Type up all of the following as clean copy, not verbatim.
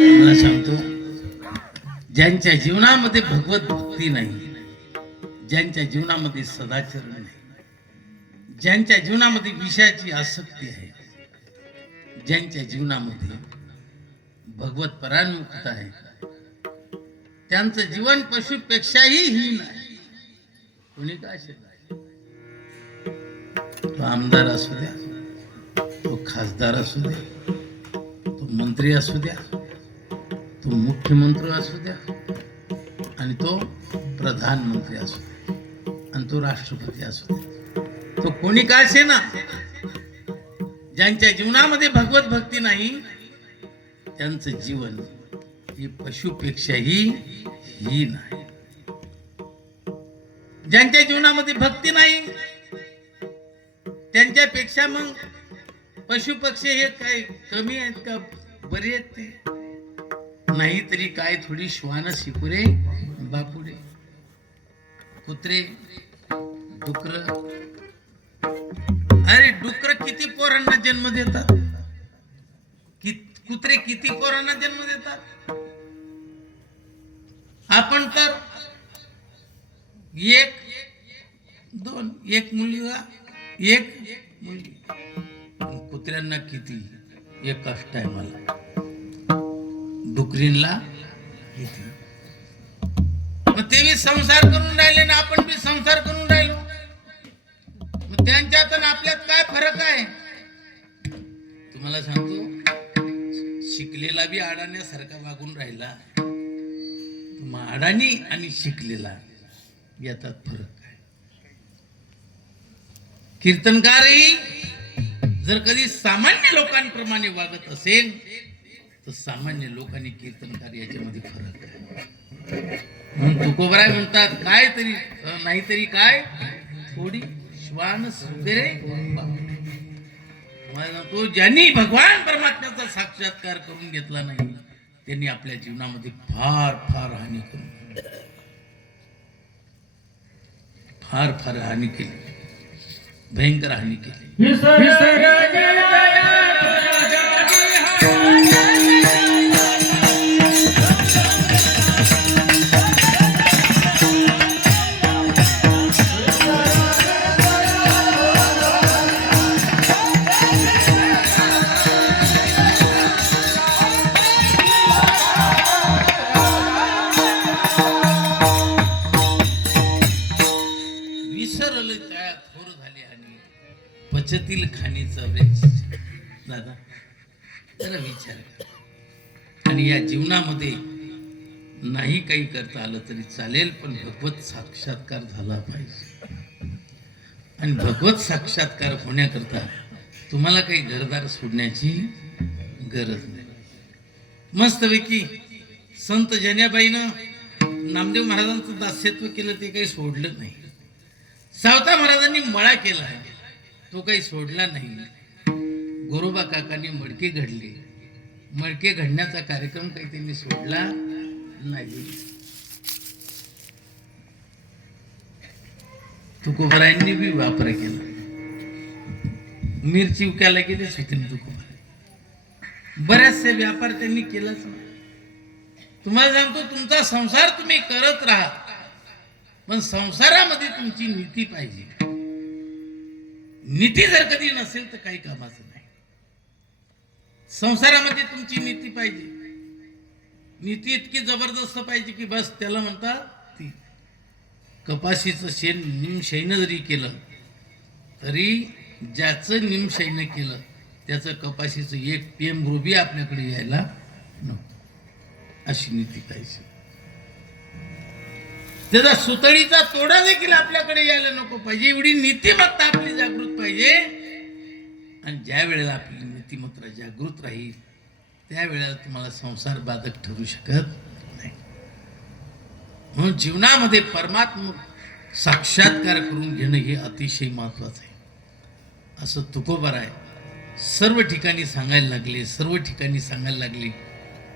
मला सांगतो, ज्यांच्या जीवनामध्ये भगवत भक्ती नाही, ज्यांच्या जीवनामध्ये सदाचरण नाही, ज्यांच्या जीवनामध्ये विषयाची आसक्ती आहे, ज्यांच्या जीवनामध्ये भगवत परायणमुखता आहे, त्यांचं जीवन पशुपेक्षाही हीन आहे. कोणी काय असेल, तो आमदार असू द्या, तो खासदार असू द्या, तो मंत्री असू द्या, तो मुख्यमंत्री असू द्या, आणि तो प्रधानमंत्री असू द्या, आणि तो राष्ट्रपती असू द्या, तो कोणी काय असे ना, ज्यांच्या जीवनामध्ये भगवत भक्ती नाही, त्यांचं जीवन हे पशुपेक्षाही हीन आहे. ज्यांच्या जीवनामध्ये भक्ती नाही, त्यांच्यापेक्षा मग पशु पक्षी हे काय कमी आहेत का, बरे आहेत ते? नाही तरी काय, थोडी श्वान शिकुरे बापुडे, कुत्रे, डुकर. अरे डुकर किती पोरांना जन्म देतात, कुत्रे किती पोरांना जन्म देतात. आपण तर एक दोन, एक मुलगा एक मुलगी. कुत्र्यांना किती, एकाच टायमाला. डुकरींना किती. मग ते बी संसार करून राहिले ना, आपण बी संसार करून राहिलो. मग त्यांच्यात आणि आपल्यात काय फरक आहे? तुम्हाला सांगतो, शिकलेला बी अडाण्यासारखा वागून राहिला. मग अडाणी आणि शिकलेला याच्यात फरक आहे. कीर्तनकारही जर कधी सामान्य लोकांप्रमाणे वागत असेल, तर सामान्य लोकांनी कीर्तनकार याच्यामध्ये फरक आहे. म्हणून तुकोबराय म्हणतात, काय तरी नाहीतरी काय, थोडी श्वान सुगरे. तो ज्यांनी भगवान परमात्म्याचा साक्षात्कार करून घेतला नाही, त्यांनी आपल्या जीवनामध्ये फार फार हानी करून, फार फार हानी केली, भयंकर हानी केली. पचतील खाणीचा वेच. दादा जरा विचार करा. आणि या जीवनामध्ये नाही काही करता आलं तरी चालेल, पण भगवत साक्षात्कार झाला पाहिजे. आणि भगवत साक्षात्कार होण्याकरता तुम्हाला काही घरदार सोडण्याची गरज नाही. मस्तपैकी संत जन्याबाईनं नामदेव महाराजांचं दास्यत्व केलं, ते काही सोडलं नाही. सावता महाराजांनी मळा केला, तो काही सोडला नाही. गोरोबा काकांनी मडके घडले, मडके घडण्याचा कार्यक्रम काही त्यांनी सोडला नाही. तुकोबरायांनी बी वापर केला. मिरची विकायला गेलेच होते तुकोबराय. बऱ्याचसे व्यापार त्यांनी केलाच नाही. तुम्हाला सांगतो, तुमचा संसार तुम्ही करत राहा, पण संसारामध्ये तुमची नीती पाहिजे. नीती जर कधी नसेल तर काही कामाचं नाही. संसारामध्ये तुमची नीती पाहिजे. नीती इतकी जबरदस्त पाहिजे की बस त्याला म्हणतात, ती कपाशीचं शेण निमशैन जरी केलं तरी, ज्याचं निमशैन केलं त्याचं कपाशीचं एक PM रुपये आपल्याकडे यायला नको, अशी नीती पाहिजे. त्याचा सुतळीचा तोडा देखील आपल्याकडे यायला नको पाहिजे, एवढी नीतिमत्ता आपली जागृत पाहिजे. आणि ज्या वेळेला आपली नीतिमत्ता जागृत राहील, त्यावेळेला तुम्हाला संसार बाधक ठरू शकत नाही. म्हणून जीवनामध्ये परमात्मा साक्षात्कार करून घेणं हे अतिशय महत्वाचं आहे. असं तुकोबराय सर्व ठिकाणी सांगायला लागले, सर्व ठिकाणी सांगायला लागले.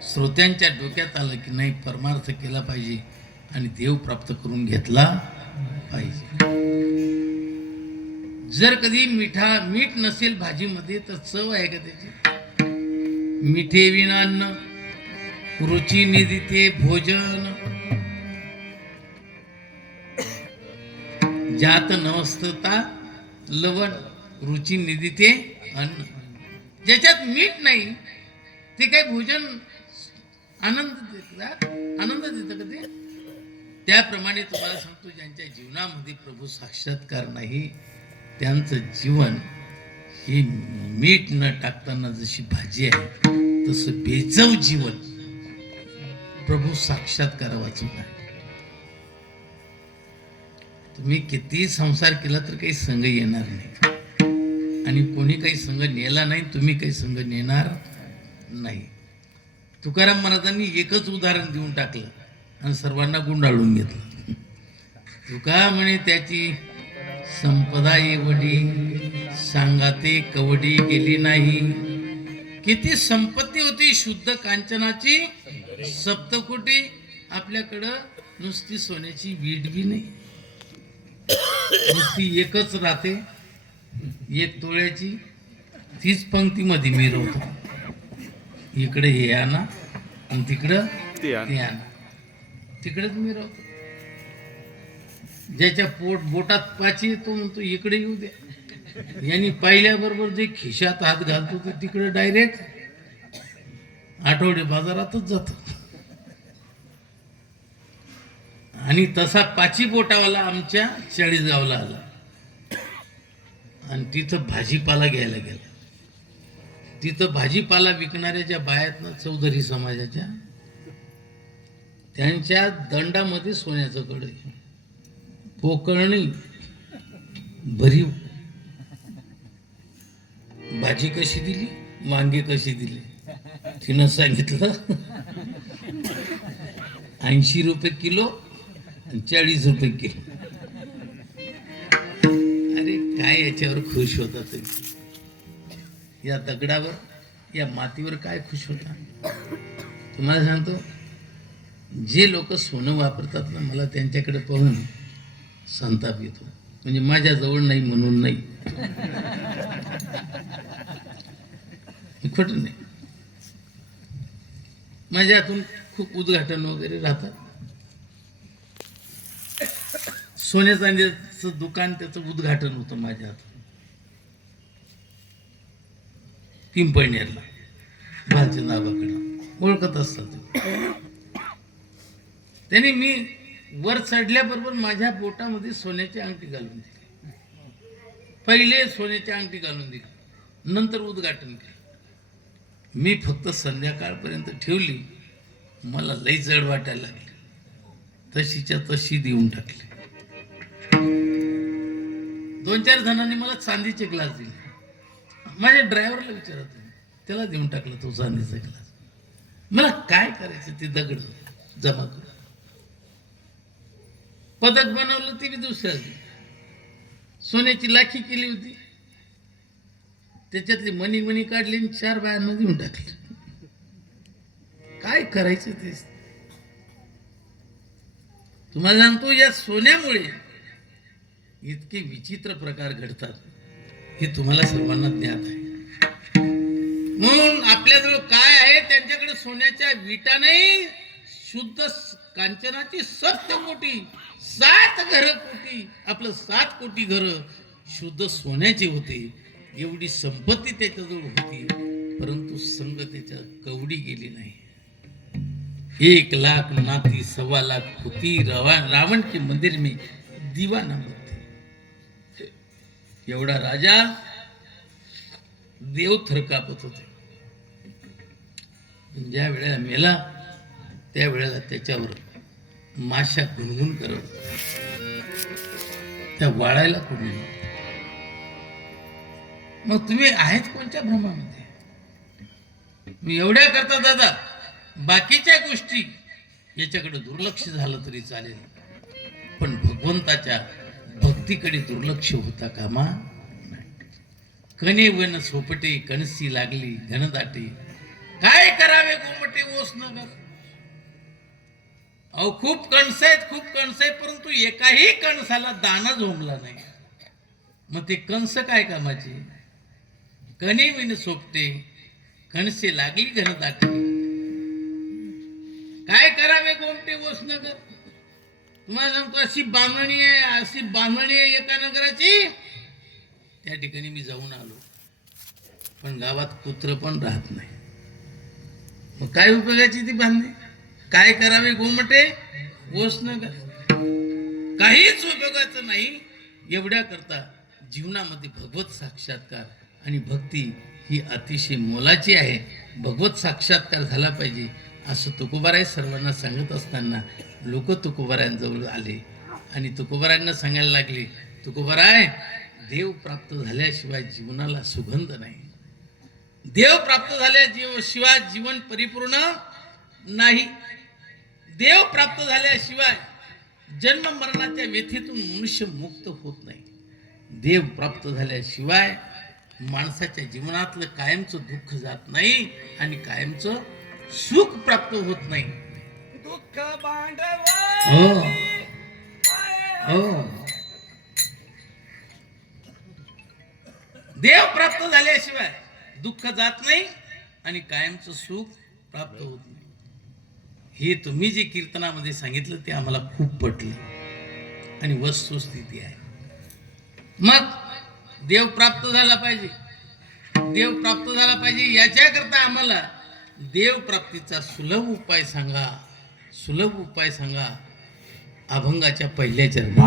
श्रोत्यांच्या डोक्यात आलं की नाही, परमार्थ केला पाहिजे आणि देव प्राप्त करून घेतला पाहिजे. जर कधी मीठ नसेल भाजीमध्ये तर चव आहे का त्याची? मिठे विना अन्न रुची निदिते भोजन जात नवस्तता लवण रुची निदिते अन्न. ज्याच्यात मीठ नाही ते काही भोजन आनंद देतं का ते? त्याप्रमाणे तुम्हाला सांगतो, ज्यांच्या जीवनामध्ये प्रभू साक्षात्कार नाही त्यांचं जीवन हे मीठ न टाकताना जशी भाजी आहे तसं बेचव जीवन प्रभू साक्षात्कार वाचून आहे. तुम्ही किती संसार केला तर काही संघ येणार नाही, आणि कोणी काही संघ नेला नाही, तुम्ही काही संघ नेणार नाही. तुकाराम महाराजांनी एकच उदाहरण देऊन टाकलं आणि सर्वांना गुंडाळून घेतलं. तुका म्हणे त्याची संपदा एवढी सांगाते कवडी गेली नाही. किती संपत्ती होती शुद्ध कांचनाची सप्तकोटी, आपल्याकडं नुसती सोन्याची वीट बी नाही, नुसती एकच राहते 1 तोळ्याची. तीच पंक्तीमध्ये मिरवतो, इकडे हे आणा आणि तिकडं ते आणा, तिकडेच मिरवतो. ज्याच्या बोटात पाची येतो म्हणतो इकडे येऊ द्या. यांनी पाहिल्याबरोबर जे खिशात हात घालतो ते तिकडे डायरेक्ट आठवडे बाजारातच जातो. आणि तसा पाची बोटावाला आमच्या चाळीसगावला आला आणि तिथं भाजीपाला घ्यायला गेला. तिथं भाजीपाला विकणाऱ्या ज्या बायात ना चौधरी समाजाच्या, त्यांच्या दंडामध्ये सोन्याचं कड, पोकळणी भरीव. भाजी कशी दिली, वांगे कशी दिली, तिनं सांगितलं 80 रुपये किलो, 40 रुपये किलो. अरे काय याच्यावर खुश होता तुम्ही? या दगडावर, या मातीवर काय खुश होता? तुम्हाला सांगतो, जे लोक सोनं वापरतात ना, मला त्यांच्याकडे पाहून संताप येतो. म्हणजे माझ्याजवळ नाही म्हणून नाही, खोटं नाही. माझ्या हातून खूप उद्घाटन वगैरे राहतात. सोन्या चांदीचं दुकान, त्याचं उद्घाटन होतं माझ्या हातून पिंपळनेरला, भालच्या नावाकडं, ओळखत असतात. त्याने मी वर चढल्याबरोबर माझ्या बोटामध्ये सोन्याची अंगठी घालून दिली. पहिले सोन्याची अंगठी घालून दिली, नंतर उद्घाटन केलं. मी फक्त संध्याकाळपर्यंत ठेवली, मला लई जड वाटायला लागली, तशीच्या तशी देऊन टाकली. 2-4 जणांनी मला चांदीचे ग्लास दिले. माझ्या ड्रायव्हरला विचारत, त्याला देऊन टाकलं तो चांदीचा ग्लास. मला काय करायचं ते दगड जमा करून. पदक बनवलं ते बी दुसऱ्या, सोन्याची लाखी केली होती, त्याच्यातली मणी काढली आणि 4 बायांना देऊन टाकली. काय करायचं ते? तुम्हाला सांगतो, या सोन्यामुळे इतके विचित्र प्रकार घडतात हे तुम्हाला सर्वांना ज्ञात आहे. म्हणून आपल्याजवळ काय आहे? त्यांच्याकडे सोन्याच्या विटा नाही, शुद्ध कांचनाची 7 कोटी, 7 घर कोटी, आपलं 7 कोटी घर शुद्ध सोन्याचे होते. एवढी संपत्ती त्याच्याजवळ होती, परंतु संग त्याच्या कवडी गेली नाही. 1 लाख नाती 1.25 लाख होती, रावण के मंदिर में दीवाना होते. एवढा राजा देव थरकापत होते. ज्या वेळेला मेला त्यावेळेला त्याच्यावर माशा गुणगुण करत, त्या वाळायला कोणी नव्हतं. मग तुम्ही आहेत कोणत्या भ्रमामध्ये? मी एवढ्या करता दादा, बाकीच्या गोष्टी याच्याकडे दुर्लक्ष झालं तरी चालेल, पण भगवंताच्या भक्तीकडे दुर्लक्ष होता कामा नाही. कणे वन सोपटे कणसी लागली घनदाटे, काय करावे गोमटे ओस न गर. अहो खूप कणस आहेत, परंतु एकाही कणसाला दाना झोंबला नाही. मग ते कंस काय कामाचे? कणे विन सोपटे कणसे लागली घनदाटे. गोमटे वसनगर. तुम्हाला सांगतो अशी बांधणी आहे एका नगराची. त्या ठिकाणी मी जाऊन आलो, पण गावात कुत्र पण राहत नाही. मग काय उपयोगाची ती बांधणी? काय करावे गोमटे वसनगर? काहीच उपयोगाचं नाही. एवढ्या करता जीवनामध्ये भगवत साक्षात्कार आणि भक्ती ही अतिशय मोलाची आहे. भगवत साक्षात्कार झाला पाहिजे असं तुकोबाराय सर्वांना सांगत असताना लोक तुकोबारायांजवळ आले आणि तुकोबारायांना सांगायला लागले, तुकोबाराय, देव प्राप्त झाल्याशिवाय जीवनाला सुगंध नाही. देव प्राप्त झाल्याशिवाय जीवन परिपूर्ण नाही. देव प्राप्त झाल्याशिवाय जन्म मरणाच्या व्यथेतून मनुष्य मुक्त होत नाही. देव प्राप्त झाल्याशिवाय माणसाच्या जीवनातलं कायमचं दुःख जात नाही आणि कायमचं सुख प्राप्त होत नाही. दुःख बांधव हो हो, देव प्राप्त झाल्याशिवाय दुःख जात नाही आणि कायमचं सुख प्राप्त होत नाही. हे तुम्ही जे कीर्तनामध्ये सांगितलं ते आम्हाला खूप पटलं आणि वस्तुस्थिती आहे. मग देव प्राप्त झाला पाहिजे, देव प्राप्त झाला पाहिजे. याच्याकरता आम्हाला देव प्राप्तीचा सुलभ उपाय सांगा, सुलभ उपाय सांगा. अभंगाच्या पहिल्या चरणी.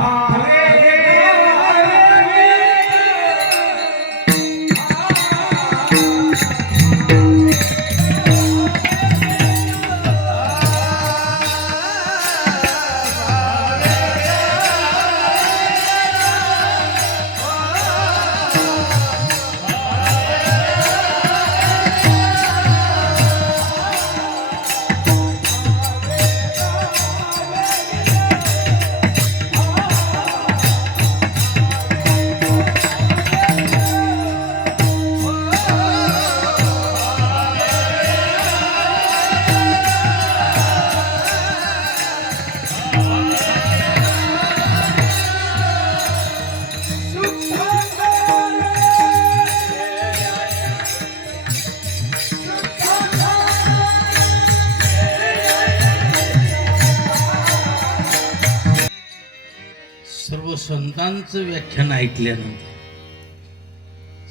सर्व संतांचं व्याख्यान ऐकल्यानंतर,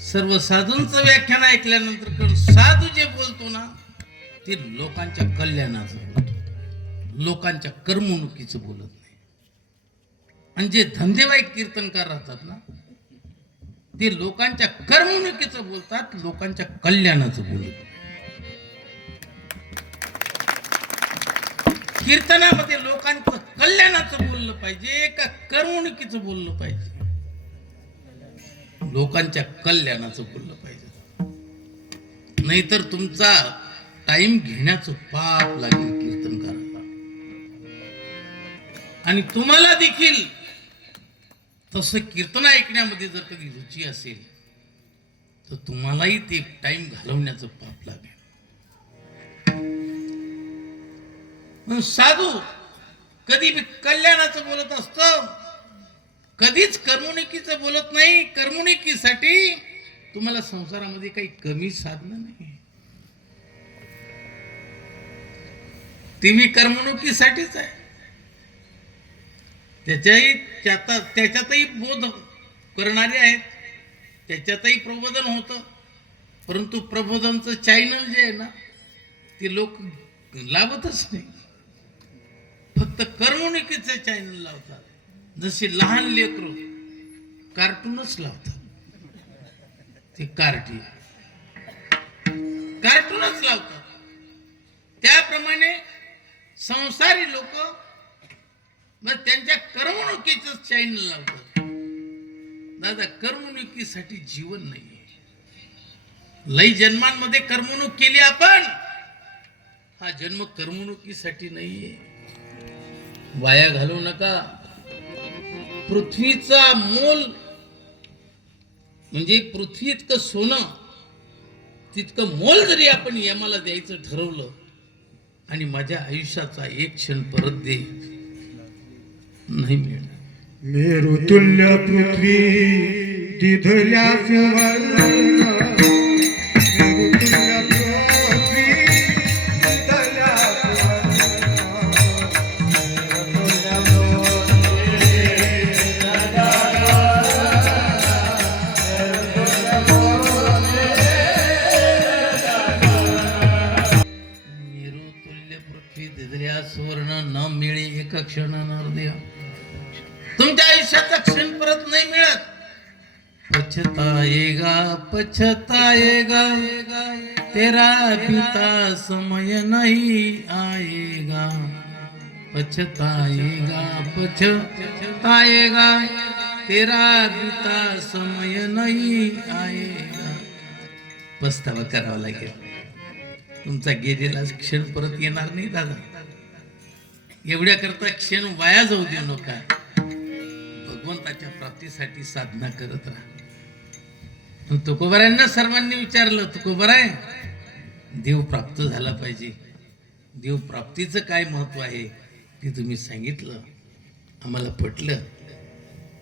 सर्व साधूंचं व्याख्यान ऐकल्यानंतर, कारण साधू जे बोलतो ना ते लोकांच्या कल्याणाचं बोलतो, लोकांच्या करमणुकीचं बोलत नाही. आणि जे धंदेवाईक कीर्तनकार राहतात ना ते लोकांच्या करमणुकीचं बोलतात, लोकांच्या कल्याणाचं बोलत नाही. कीर्तनामध्ये लोकांचं कल्याणाचं बोललं पाहिजे का करमणुकीचं बोललं पाहिजे? लोकांच्या कल्याणाचं बोललं पाहिजे. नाहीतर तुमचा टाइम घेण्याचं पाप लागेल कीर्तनकाराला. आणि तुम्हाला देखील तसं कीर्तन ऐकण्यामध्ये जर कधी रुची असेल तर तुम्हालाही ते टाइम घालवण्याचं पाप लागेल. साधू कधी कल्याणाचं बोलत असतो, कधीच करमणुकीचं बोलत नाही. करमणुकीसाठी तुम्हाला संसारामध्ये काही कमी साधनं नाही, ती मी करमणुकीसाठीच आहे. त्याच्यातही बोध करणारे आहेत, त्याच्यातही प्रबोधन होतं, परंतु प्रबोधनचं चॅनल जे आहे ना ते लोक लावतच नाही, फक्त करमणुकीचे चॅनल लावतात. जसे लहान लेकरू कार्टूनच लावतात, ते कार्टूनच लावतात. त्याप्रमाणे संसारी लोक मग त्यांच्या करमणुकीचं चॅनल लावतात. दादा, करमणुकीसाठी जीवन नाहीये. लई जन्मांमध्ये करमणूक केली आपण, हा जन्म करमणुकीसाठी नाहीये. वाया घालवू नका. पृथ्वीचा मोल म्हणजे पृथ्वी इतकं सोनं, तितकं मोल जरी आपण यमाला द्यायचं ठरवलं आणि माझ्या आयुष्याचा एक क्षण परत दे, नाही मिळणार. मेरुतुल्य पृथ्वी दिधल्या पृथ्वी दिदल्या सुवर्ण न मिळे एक क्षण नरदेव. तुमच्या आयुष्याचा क्षण परत नाही मिळत. पछताएगा तेरा पिता समय नहीं आएगा. पछताएगा तेरा पिता समय नहीं आएगा. पस्तावा करावा लागेल. तुमचा गेलेला क्षण परत येणार नाही दादा. एवढ्या करता क्षण वाया जाऊ देऊ नका. भगवंताच्या प्राप्तीसाठी साधना करत राहा. तुकोबारांना सर्वांनी विचारलं, तुकोबाराय देव प्राप्त झाला पाहिजे, देव प्राप्तीचं काय महत्व आहे ते तुम्ही सांगितलं, आम्हाला पटलं.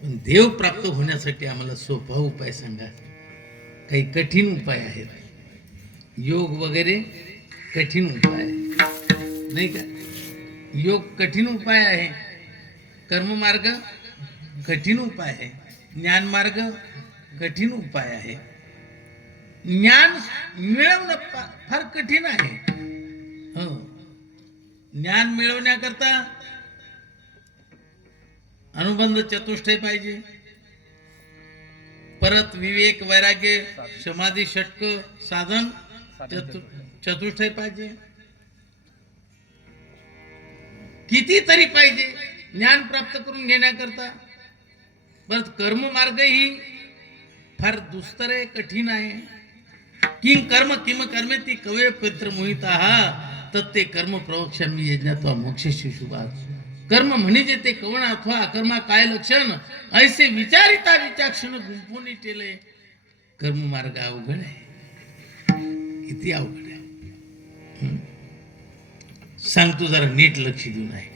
पण देव प्राप्त होण्यासाठी आम्हाला सोपा उपाय सांगा. काही कठीण उपाय आहेत. योग वगैरे कठीण उपाय नाही का. योग कठीण उपाय आहे. कर्ममार्ग कठीण उपाय आहे. ज्ञान मार्ग कठीण उपाय आहे. ज्ञान मिळवणं फार कठीण आहे. हो, ज्ञान मिळवण्याकरता अनुबंध चतुष्टय पाहिजे. परत विवेक वैराग्य समाधी षटक साधन चतुष्टय पाहिजे. कितीतरी पाहिजे ज्ञान प्राप्त करून घेण्याकरता. परत कर्म मार्ग ही फार दुस्तर आहे, कठीण आहे. किम कर्म किम कर्मे ती कवय पत्र मोहित तत्ते कर्म प्रवक्ष्यामी यज्ञात्वा मोक्ष शिशुभात. कर्म म्हणजे ते कवण अथवा अकर्मा काय लक्षण ऐसे विचारिता विचाक्षण गुंफून केले. कर्म मार्ग अवघड आहे, किती अवघड आहे. सांगतो जरा नीट लक्ष देऊन आहे.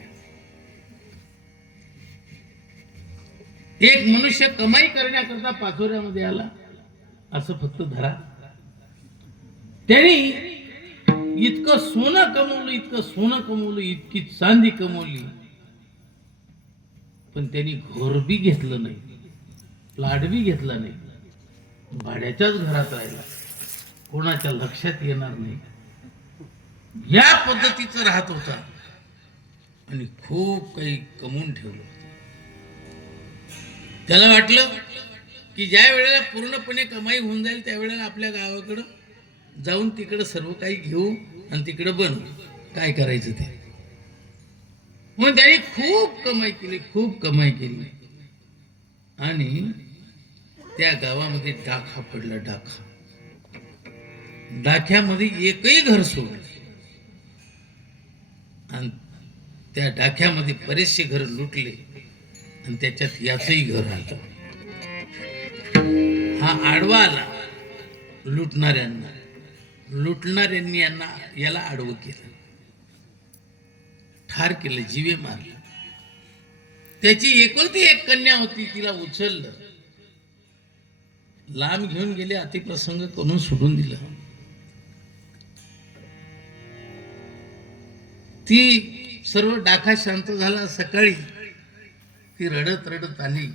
एक मनुष्य कमाई करण्याकरता पाचोऱ्यामध्ये आला असं फक्त धरा. त्यांनी इतकं सोनं कमवलं, इतकं सोनं कमवलं, इतकी चांदी कमवली, पण त्यांनी घर बी घेतलं नाही, प्लॉट बी घेतला नाही, भाड्याच्याच घरात राहिला, कोणाच्या लक्षात येणार नाही. या पद्धतीचं राहत होता आणि खूप काही कमवून ठेवलं. त्याला वाटलं की ज्या वेळेला पूर्णपणे कमाई होऊन जाईल त्यावेळेला आपल्या गावाकडं जाऊन तिकडं सर्व काही घेऊ आणि तिकडं बनवू, काय करायचं ते. मग त्याने खूप कमाई केली, खूप कमाई केली आणि त्या गावामध्ये डाखा पडला. डाख्यामध्ये एकही घर सोडलं आणि त्या डाख्यामध्ये बरेचसे घर लुटले आणि त्याच्यात याचंही घर आलं. हा आडवा आला लुटणाऱ्यांना. लुटणाऱ्यांनी याला आडवं केलं, ठार केलं, जीवे मारले. त्याची एकुलती एक कन्या होती, तिला उचललं, लांब घेऊन गेले, अतिप्रसंग करून सोडून दिलं. ती सर्व डाखा शांत झाला. सकाळी ती रडत रडत आली,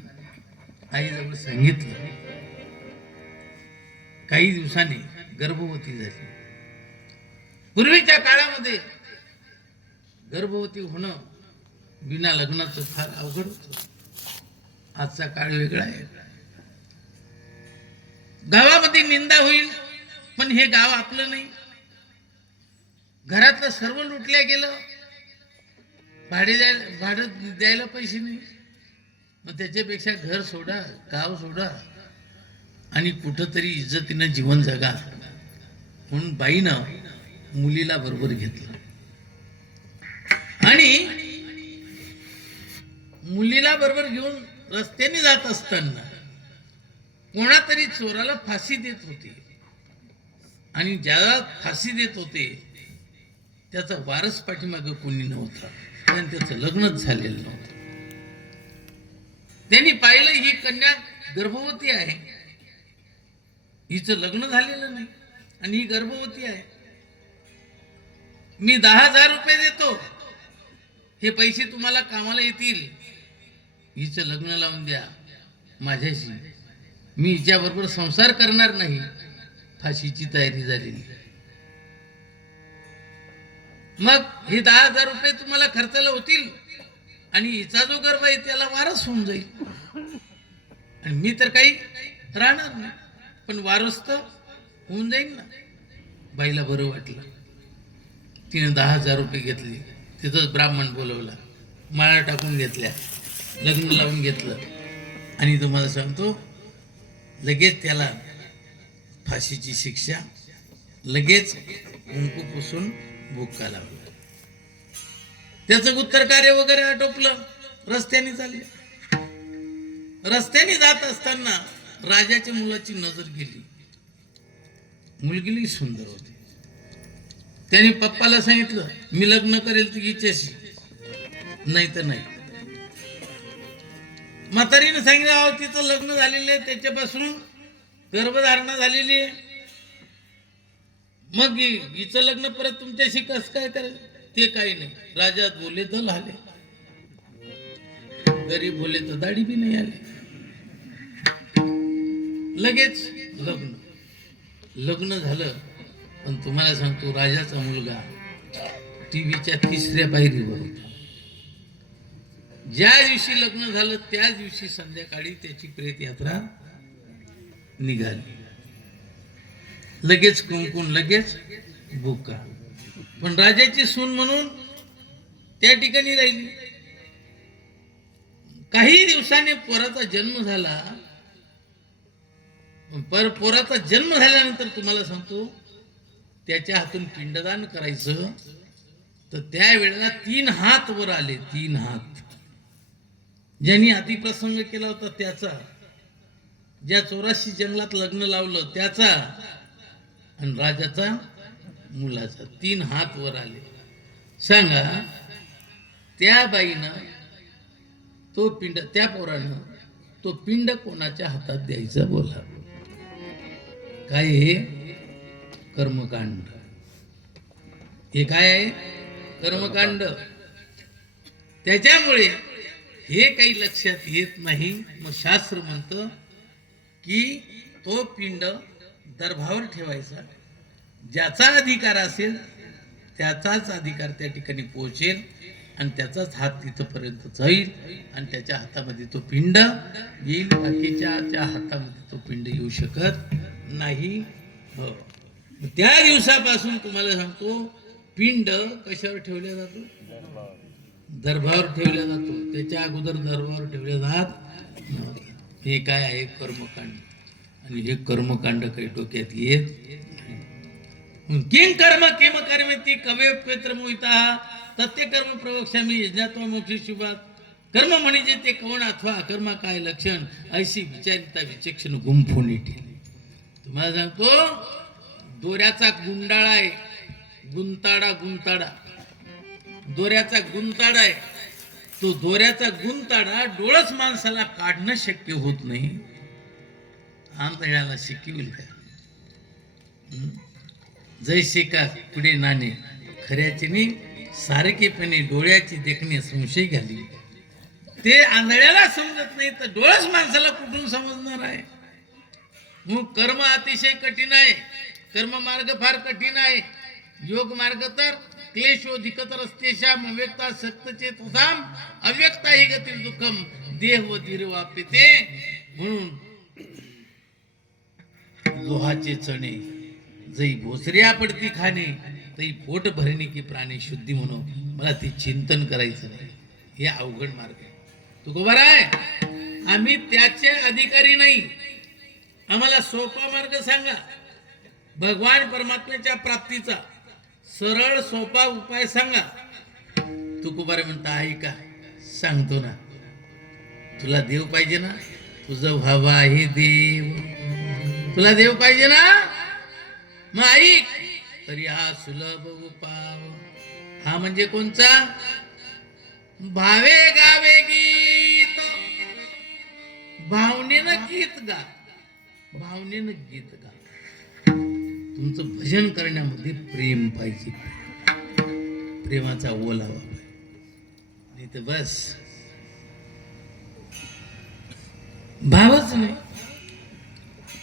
आईजवळ सांगितलं. काही दिवसांनी गर्भवती झाली. पूर्वीच्या काळामध्ये गर्भवती होणं बिना लग्नाचं फार अवघड होतं. आजचा काळ वेगळा आहे. गावामध्ये निंदा होईल, पण हे गाव आपलं नाही. घरातलं सर्व लुटल्या गेलं, भाडं द्यायला पैसे नाही. मग त्याच्यापेक्षा घर सोडा, गाव सोडा आणि कुठंतरी इज्जतीनं जीवन जगा म्हणून बाईनं मुलीला बरोबर घेतलं. आणि मुलीला बरोबर घेऊन रस्त्याने जात असताना कोणातरी चोराला फाशी देत होते आणि ज्याला फाशी देत होते त्याचा वारस पाठीमागं कोणी नव्हता, कारण त्याचं लग्नच झालेलं नव्हतं. त्यांनी पाहिलं ही कन्या गर्भवती आहे, हिचं लग्न झालेलं नाही आणि ही गर्भवती आहे. मी 10,000 रुपये देतो, हे पैसे तुम्हाला कामाला येतील, हिचं लग्न लावून द्या माझ्याशी, मी हिच्याबरोबर संसार करणार नाही. फाशीची तयारी झालेली. मग हे 10,000 रुपये तुम्हाला खर्चाला होतील आणि हिचा जो गर्भ आहे त्याला वारस होऊन जाईल आणि मी तर काही राहणार नाही, पण वारस तर होऊन जाईल ना. बाईला बरं वाटलं, तिने 10,000 रुपये घेतले, तिथंच ब्राह्मण बोलवला, माळा टाकून घेतल्या, लग्न लावून घेतलं आणि तुम्हाला सांगतो लगेच त्याला फाशीची शिक्षा, लगेच कुंकू पुसून बुक्का लावला. त्याचं उत्तर कार्य वगैरे आटोपलं, रस्त्याने चालले. रस्त्याने जात असताना राजाच्या मुलाची नजर गेली. मुलगी सुंदर होती. त्याने पप्पाला सांगितलं मी लग्न करेल तू हिच्याशी, नाही तर नाही. म्हातारीने सांगितलं अहो तिचं लग्न झालेलं आहे, त्याच्यापासून गर्भधारणा झालेली आहे, मग हिचं लग्न परत तुमच्याशी कसं काय करायचं? ते काही नाही. राजा बोले दल आले, गरीब बोले तर दाढी बी नाही आले. लगेच लग्न झालं. पण तुम्हाला सांगतो राजाचा मुलगा टीव्हीच्या 3ऱ्या पायरीवर होता. ज्या दिवशी लग्न झालं त्याच दिवशी संध्याकाळी त्याची प्रेत यात्रा निघाली. लगेच कुंकून, लगेच बुक्का. पण राजाची सून म्हणून त्या ठिकाणी राहिली. काही दिवसाने पोराचा जन्म झाला. पोराचा जन्म झाल्यानंतर तुम्हाला सांगतो त्याच्या हातून पिंडदान करायचं, तर त्यावेळेला 3 हात वर आले. 3 हात. ज्यांनी अतिप्रसंग केला होता त्याचा, ज्या चोराशी जंगलात लग्न लावलं त्याचा आणि राजाचा मुलाचा 3 हात वर आले. सांगा त्या बाईनं तो पिंड, त्या पोरानं तो पिंड कोणाच्या हातात द्यायचा? बोला. काय हे कर्मकांड. हे काय आहे? कर्मकांड. त्याच्यामुळे हे काही लक्षात येत नाही. मग शास्त्र म्हणतं की तो पिंड दर्भावर ठेवायचा, ज्याचा अधिकार असेल त्याचाच अधिकार त्या ठिकाणी पोहोचेल आणि त्याचाच हात तिथपर्यंत जाईल आणि त्याच्या हातामध्ये तो पिंड येईल. बाकीच्या हातामध्ये तो पिंड येऊ शकत नाही. हो, त्या दिवसापासून तुम्हाला सांगतो पिंड कशावर ठेवला जातो? दर्भावर ठेवला जातो. त्याच्या अगोदर दर्भावर ठेवले जात नव्हते. हे काय आहे? कर्मकांड. आणि हे कर्मकांड काही डोक्यात येत किं कर्म किम कर्मेति कवे पेत्र मोहिता तत्ते कर्म प्रवक्ष्यामी यज्ञात्वा मोक्षी शुभात. कर्म म्हणजे ते कोण अथवा अकर्म काय लक्षण, ऐशी विचारिता विचक्षण गुंफून ठेवले. तुम्हाला सांगतो दोऱ्याचा गुंडाळा आहे, गुंताडा दोऱ्याचा गुंताडा आहे. तो दोऱ्याचा गुंताडा डोळस माणसाला काढणं शक्य होत नाही. आंधळ्याला शिकविल काय? जैसे का पुढे नाणे खऱ्याचे नि सारखेपणे डोळ्याची देखणे संशय घाली. ते आंधळ्याला समजत नाही तर डोळस माणसाला कुठून समजणार आहे? मग कर्म अतिशय कठीण आहे. कर्म मार्ग फार कठीण आहे. योग मार्ग तर क्लेशोधिकतर अस्तेशाम अव्यक्ता सक्तचे तसाम अव्यक्ता ही गती दुःखम देह व धीर वापिते. म्हणून लोहाचे चणे जई भोसऱ्या पडती खाणे तई पोट भरणे की प्राणी शुद्धी म्हणून मला ते चिंतन करायचं नाही. हे अवघड मार्ग आहे. तू बरं आहे, आम्ही त्याचे अधिकारी नाही. आम्हाला सोपा मार्ग सांगा, भगवान परमात्म्याच्या प्राप्तीचा सरळ सोपा उपाय सांगा. तुकोबारे म्हणता ऐका, सांगतो ना. तुला देव पाहिजे ना, तुझं व्हावा आहे देव. तुला देव पाहिजे ना, मग ऐक. तरी हा सुलभ उपाय. हा म्हणजे कोणचा? भावे गावे गीत. भावनेनं गीत गा, भावनेनं गीत गा. तुमचं भजन करण्यामध्ये प्रेम पाहिजे, प्रेमाचा ओलावा पाहिजे. नाही तर बस भावच नाही.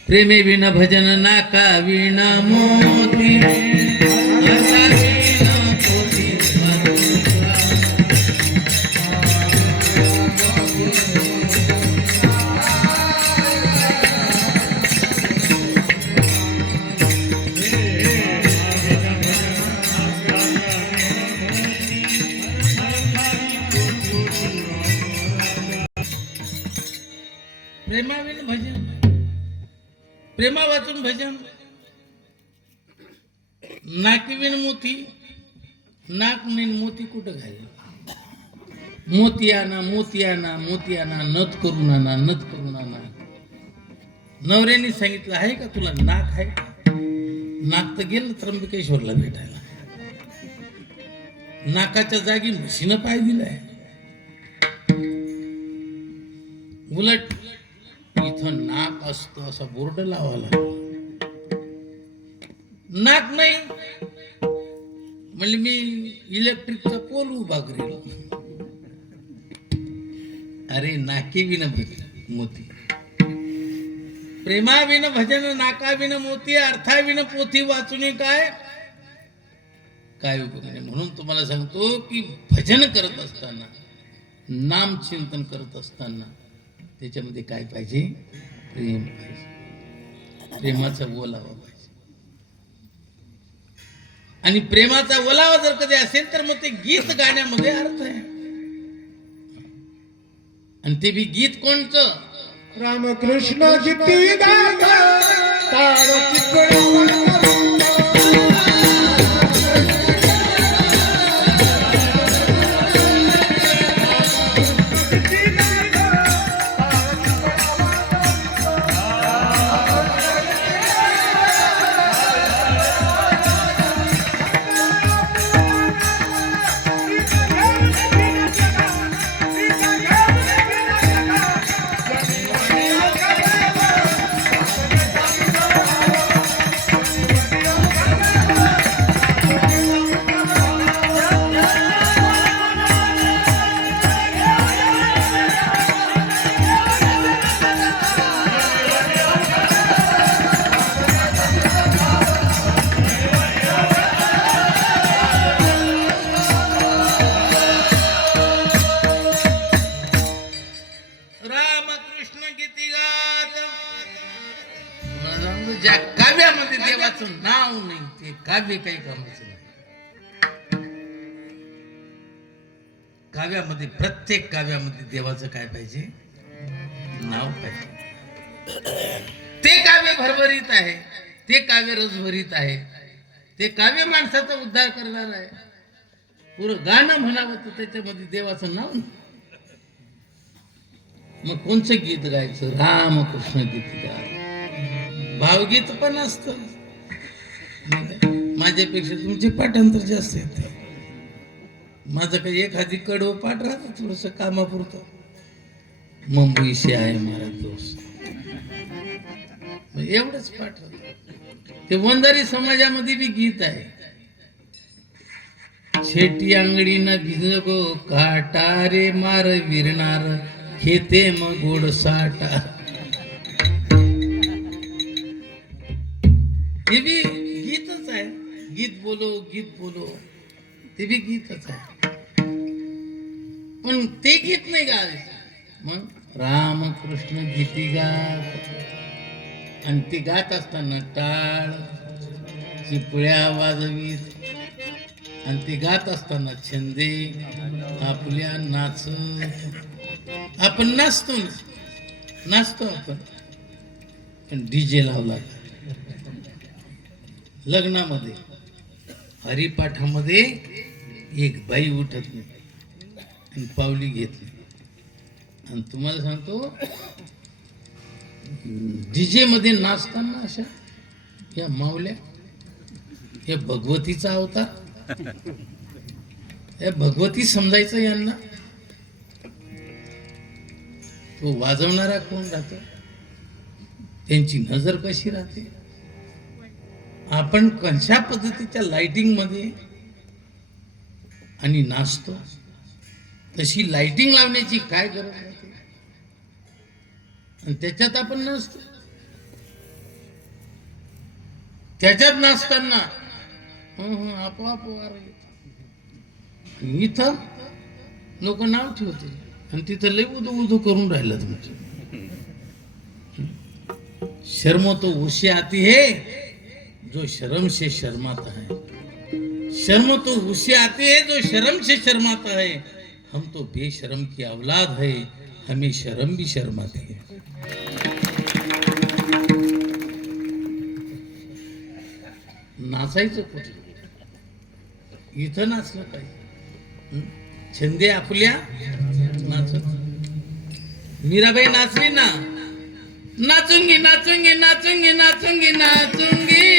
प्रेमे विना भजन नाका विना मोती, असा विना पोती. प्रेमाविन भजन, प्रेमा वाचून भजन. नाकीविन मोती, नाक नाही मोती कुठं घाल. मोती आणा, मोती आणा, मोती आणा, नथ करून आणा, नथ करून आणा. नवऱ्याने सांगितलं आहे का तुला नाक आहे? नाक तर गेलं त्र्यंबकेश्वरला भेटायला. नाकाच्या जागी म्हशीनं पाय दिलाय. उलट इथं नाक असतो असा बोर्ड लावायला. नाक नाही म्हणजे मी इलेक्ट्रिकचा पोल उभा करेल. अरे नाके विन भजन मोती, प्रेमाविन भजन, नाकाविन मोती, अर्थाविन पोथी वाचून काय काय उपयोग नाही. म्हणून तुम्हाला सांगतो की भजन करत असताना, नाम चिंतन करत असताना त्याच्यामध्ये काय पाहिजे? प्रेम पाहिजे, प्रेमाचा ओलावा पाहिजे. आणि प्रेमाचा ओलावा जर कधी असेल तर मग ते गीत गाण्यामध्ये अर्थ आहे. आणि ते बी गीत कोणतं? रामकृष्ण गीती गाता तारक चिपळूण. ज्या काव्यामध्ये देवाचं नाव नाही ते काव्य काही कामाचं नाही. काव्यामध्ये, प्रत्येक काव्यामध्ये देवाचं काय पाहिजे? नाव पाहिजे. ते काव्य भरभरीत आहे, ते काव्य रसभरीत आहे, ते काव्य माणसाचा उद्धार करणार आहे. पुरं गाणं म्हणावं तर त्याच्यामध्ये देवाचं नाव नाही. मग कोणचं गीत गायचं? रामकृष्ण गीत गाय. भावगीत पण असत. माझ्यापेक्षा तुमचे पाठांतर जास्त येते. माझं काही एखादी कडवं पाठ राहतं थोडस कामापुरतं. मुंबईशी आहे मारा दोस्त, एवढंच पाठ राहत. ते वंजारी समाजामध्ये बी गीत आहे. शेटी अंगडी न भिजगो काटा रे मार विरणार खेते मग गोड साठा. हे बी गीतच आहे. गीत बोलो, गीत बोलो, ते बी गीतच आहे. पण ते गीत नाही गायचं. मग रामकृष्ण गीती गात. आणि ते गात असताना टाळ चिपळ्या वाजवीत. आणि ते गात असताना छंदे आपल्या नाच. आपण नाचतो आपण. पण डीजे लावला. लग्नामध्ये हरिपाठामध्ये एक बाई उठत नाही आणि पावली घेत नाही. आणि तुम्हाला सांगतो डीजे मध्ये नाचताना अशा या मावल्या, हे भगवतीचा अवतार, हे भगवती समजायचं यांना. तो वाजवणारा कोण राहतो? त्यांची नजर कशी राहते? आपण कशा पद्धतीच्या लाइटिंग मध्ये आणि नाचतो, तशी लाइटिंग लावण्याची काय गरज राहते? आणि त्याच्यात आपण नाचतो. त्याच्यात नाचताना आपोआप वार येतो. इथं लोक नाव ठेवते आणि तिथं लय उदू करून राहिलं. तुमचं शर्म तो उसे आती है जो शर्म से शर्माता है. शर्म तो उसे आती है जो शर्म से शर्माता है. हम तो बेशर्म की औलाद है हमें शर्म भी शर्म आती है. नाचायचं कुठे? इथं नाचलं पाहिजे. छंदे आपल्या नाचत. मीराबाई नाचली ना, नाचूंगी नाचूंगी नाचूंगी नाचूंगी नाचूंगी.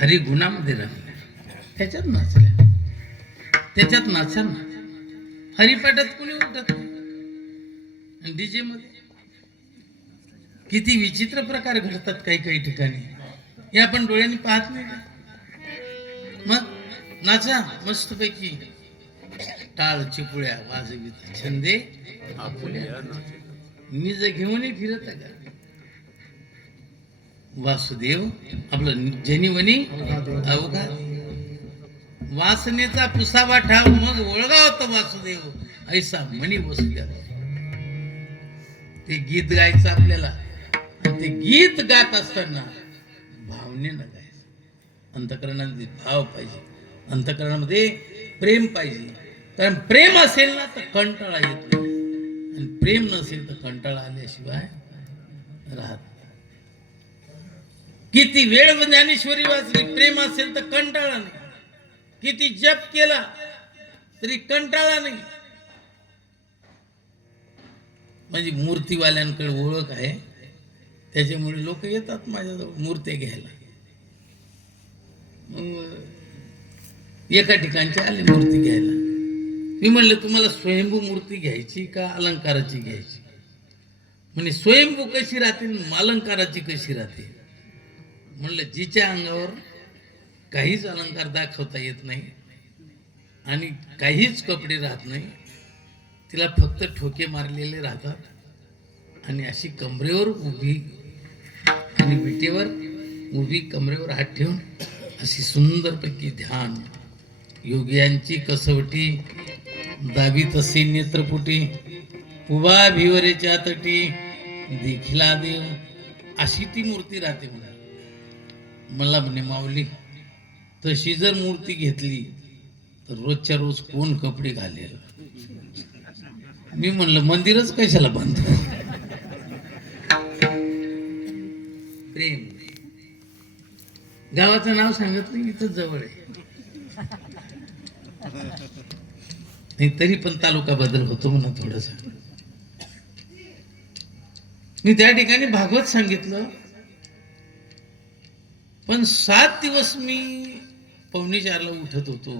हरी गुणामध्ये राहिल्या, त्याच्यात नाचल्या, त्याच्यात नाचा ना. हरिपाठात कुणी उठत नाही. डीजे मध्ये किती विचित्र प्रकार घडतात काही काही ठिकाणी, हे आपण डोळ्यांनी पाहत नाही का? मग नाचा मस्तपैकी, टाळ चिपुळ्या वाजवीत छंदे आपुल्या, निज घेऊन फिरत का. वासुदेव आपलं जनिवनी अवघा, वासनेचा पुसावा ठाव मग ओळगा होता वासुदेव, ऐसा मणी वसुदेव. ते गीत गायचं आपल्याला, ते गीत गात असताना भावनेनं गायचं. अंतःकरणामध्ये भाव पाहिजे, अंतःकरणामध्ये प्रेम पाहिजे. कारण प्रेम असेल ना तर कंटाळा येत नाही, आणि प्रेम नसेल तर कंटाळा आल्याशिवाय राहत. किती वेळ ज्ञानेश्वरी वाचली, प्रेम असेल तर कंटाळा नाही. किती जप केला तरी कंटाळा नाही. म्हणजे मूर्तीवाल्यांकडे ओळख आहे, त्याच्यामुळे लोक येतात माझ्याजवळ मूर्त्या घ्यायला. एका ठिकाणचे आले मूर्ती घ्यायला. मी म्हणलं तुम्हाला स्वयंभू मूर्ती घ्यायची का अलंकाराची घ्यायची? म्हणजे स्वयंभू कशी राहते, अलंकाराची कशी राहते? म्हणलं जिच्या अंगावर काहीच अलंकार दाखवता येत नाही आणि काहीच कपडे राहत नाही, तिला फक्त ठोके मारलेले राहतात आणि अशी कमरेवर उभी आणि विटेवर उभी कमरेवर हात ठेवून अशी सुंदरपैकी ध्यान. योग्यांची कसवटी दाबी तसे नेत्रपुटी, उभा भिवरेच्या तटी देखिला देव, अशी ती मूर्ती राहते. मला म्हणे माऊली, तशी जर मूर्ती घेतली तर रोजच्या रोज कोण कपडे घालेल? मी म्हणलं मंदिरच कशाला बांधतो. प्रेम गावाचं नाव सांगत नाही, इथं जवळ आहे. तरी पण तालुका बदल होतो म्हणा थोडस. मी त्या ठिकाणी भागवत सांगितलं, पण 7 दिवस मी 3:45 उठत होतो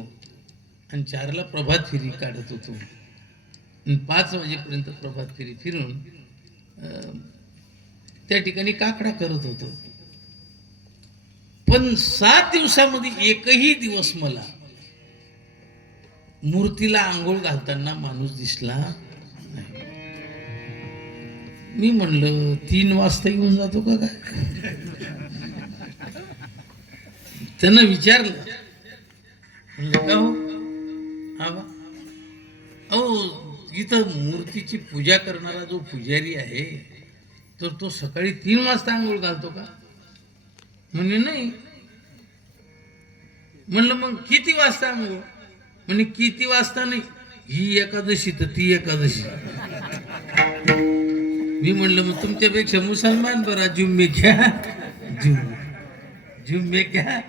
आणि 4 प्रभात फेरी काढत होतो. 5 वाजेपर्यंत प्रभात फेरी फिरून त्या ठिकाणी काकडा करत होतो. पण 7 दिवसामध्ये एकही दिवस मला मूर्तीला आंघोळ घालताना माणूस दिसला नाही. मी म्हणलं 3 वाजता येऊन जातो का काय. त्यानं विचारलं, म्हणलं का हो आबा, अहो इथं मूर्तीची पूजा करणारा जो पुजारी आहे तर तो सकाळी 3 वाजता आंघोळ घालतो का. म्हणजे नाही. म्हणलं मग किती वाजता आंघोळ. म्हणजे किती वाजता नाही, ही एकादशी तर ती एकादशी. मी म्हणलं मग तुमच्यापेक्षा मुसलमान बरा, जुम्मे घ्या जुम्मे घ्या.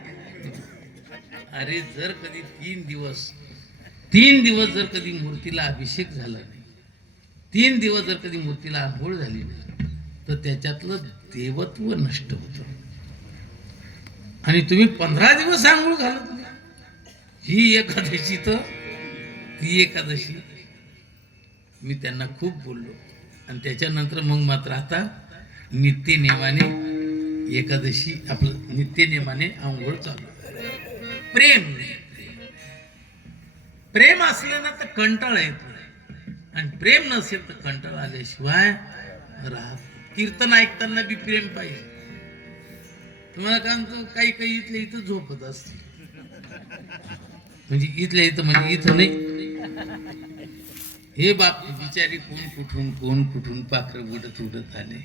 अरे जर कधी 3 दिवस जर कधी मूर्तीला अभिषेक झाला नाही, 3 दिवस जर कधी मूर्तीला आंघोळ झाली नाही, तर त्याच्यातलं देवत्व नष्ट होतं. आणि तुम्ही 15 दिवस आंघोळ घालत नाही, ही एकादशी तर ती एकादशी. मी त्यांना खूप बोललो आणि त्याच्यानंतर मग मात्र आता नित्यनेमाने एकादशी आपलं नित्यनेमाने आंघोळ चालू. प्रेम प्रेम असलं ना तर कंटाळा येत नाही, आणि प्रेम नसेल तर कंटाळा आल्याशिवाय राहत. कीर्तन ऐकताना बी प्रेम पाहिजे. तुम्हाला काय काही काही इथल्या इथं झोपत असते, म्हणजे इथल्या इथं म्हणजे इथं नाही. हे बाप बिचारी कोण कुठून पाखरं उडत आले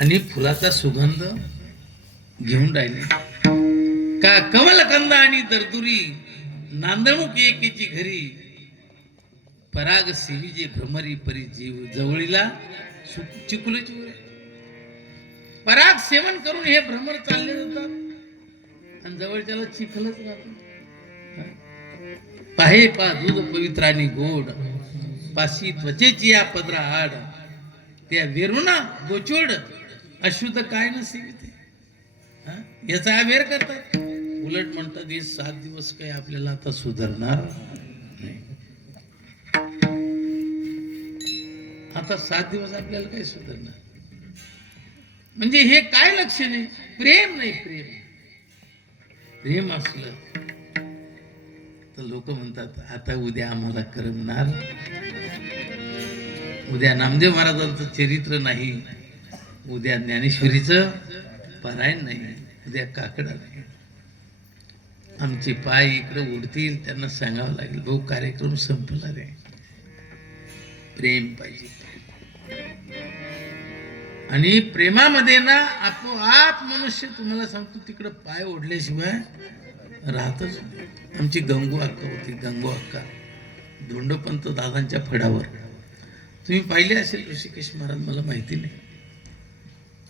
आणि फुलाचा सुगंध घेऊन राहिले का. कमलकंद आणि दरदुरी नांदमुख एकेची घरी, पराग सेविजे भ्रमरी परी जीव जवळीला चिकुलीची. पराग सेवन करून हे भ्रमर चालले जातात आणि जवळच्याला चिखलच राहतो. पाहे पा दूध पवित्र आणि गोड, पाशी त्वचेची या पदरा आड, त्या वेरुणा गोचोड अशुद्ध काय नसेल ते. याचा अवेर करतात. उलट म्हणतात हे 7 दिवस काही आपल्याला आता सुधारणार नाही. आता 7 दिवस आपल्याला काही सुधारणार म्हणजे हे काय लक्षण आहे. प्रेम नाही. प्रेम असलं तर लोक म्हणतात आता उद्या आम्हाला करमणार. उद्या नामदेव महाराजांचं चरित्र नाही, उद्या ज्ञानेश्वरीचं पारायण नाही, उद्या काकडा नाही. आमचे पाय इकडे उडतील. त्यांना सांगावं लागेल भाऊ कार्यक्रम संपला रे. प्रेम पाहिजे. आणि प्रेमामध्ये ना आपोआप मनुष्य, तुम्हाला सांगतो, तिकडं पाय ओढल्याशिवाय राहतच. आमची गंगू अक्का होती, गंगू अक्का धोंडोपंत दादांच्या फडावर. तुम्ही पाहिले असेल ऋषिकेश महाराज, मला माहिती नाही,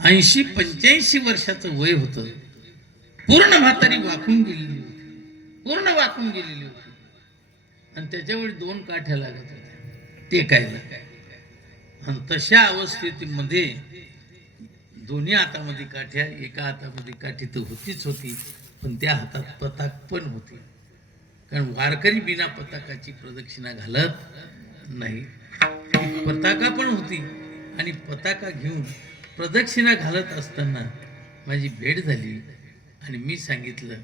80-85 वर्षाचं वय होतं. पूर्ण म्हातारी वाकून गेलेली होती. आणि त्याच्यावेळी 2 काठ्या लागत होत्या टेकायला. आणि तशा अवस्थेमध्ये दोन्ही हातामध्ये काठ्या, एका हातामध्ये काठी तर होतीच होती, पण त्या हातात पताक पण होती. कारण वारकरी बिना पताकाची प्रदक्षिणा घालत नाही. पताका पण होती आणि पताका घेऊन प्रदक्षिणा घालत असताना माझी भेट झाली. आणि मी सांगितलं,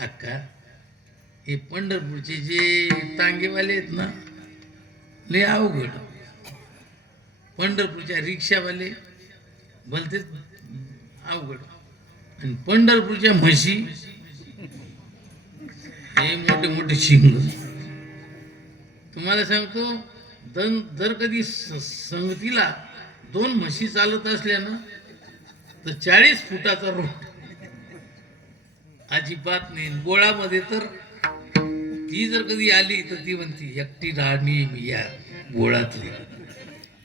अक्का हे पंढरपूरचे जे टांगेवाले आहेत ना, लय अवघड. पंढरपूरच्या रिक्षावाले भलते अवघड, आणि पंढरपूरच्या म्हशी हे मोठे मोठे शिंग. तुम्हाला सांगतो, जर कधी संगतीला 2 म्हशी चालत असल्या ना तर 40 फुटाचा रोड अजिबात नाही. गोळामध्ये तर ती जर कधी आली तर ती म्हणती एकटी राणी मी या गोळातली,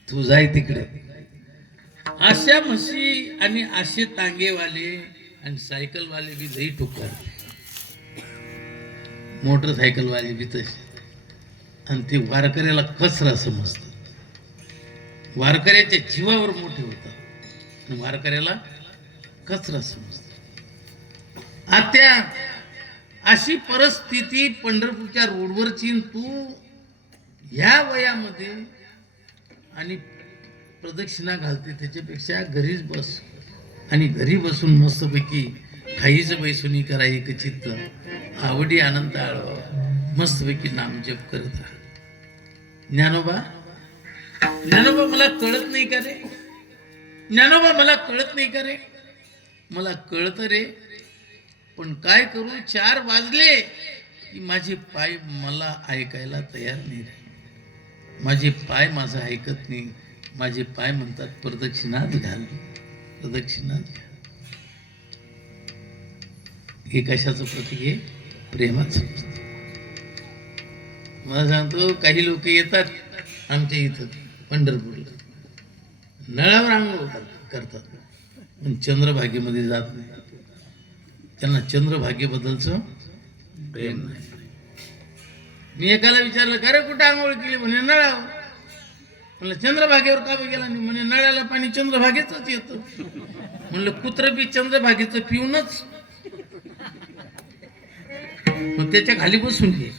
तू जाय तिकडे. अशा म्हशी आणि असे तांगेवाले आणि सायकलवाले बी लई ठोकरते, मोटरसायकलवाले बी तसे. आणि ते वारकऱ्याला कचरा समजतात, वारकऱ्याच्या जीवावर मोठे होतात आणि वारकऱ्याला कचरा समजतात. आता अशी परिस्थिती पंढरपूरच्या रोडवरची. तू ह्या वयामध्ये आणि प्रदक्षिणा घालते, त्याच्यापेक्षा घरीच बस आणि घरी बसून मस्तपैकी खाईचं बैसुनी करा एकचित्त, आवडी आनंद आळवा, मस्तपैकी नामजप करत राहा. ज्ञानोबा ज्ञानोबा मला कळत नाही का रे? ज्ञानोबा मला कळत नाही का रे? मला कळत रे, पण काय करू? 4 वाजले की माझे पाय मला ऐकायला तयार नाही रे. माझे पाय माझं ऐकत नाही. माझे पाय म्हणतात प्रदक्षिणात घाल, प्रदक्षिणात घाल. हे कशाचं प्रतीक आहे? प्रेमाचं प्रतीक. मला सांगतो, काही लोक येतात आमच्या इथं पंढरपूरला, नळावर आंघोळ करतात पण चंद्रभागेमध्ये जात नाही. त्यांना चंद्रभागेबद्दलचं प्रेम नाही. मी एकाला विचारलं, का रे कुठे आंघोळ केली? म्हणे नळावर. म्हणलं चंद्रभागेवर का गेला नाही? म्हणे नळाला पाणी चंद्रभागेच येतं. म्हणलं कुत्र बी चंद्रभागेचं पिऊनच, मग त्याच्या खाली बसून घे.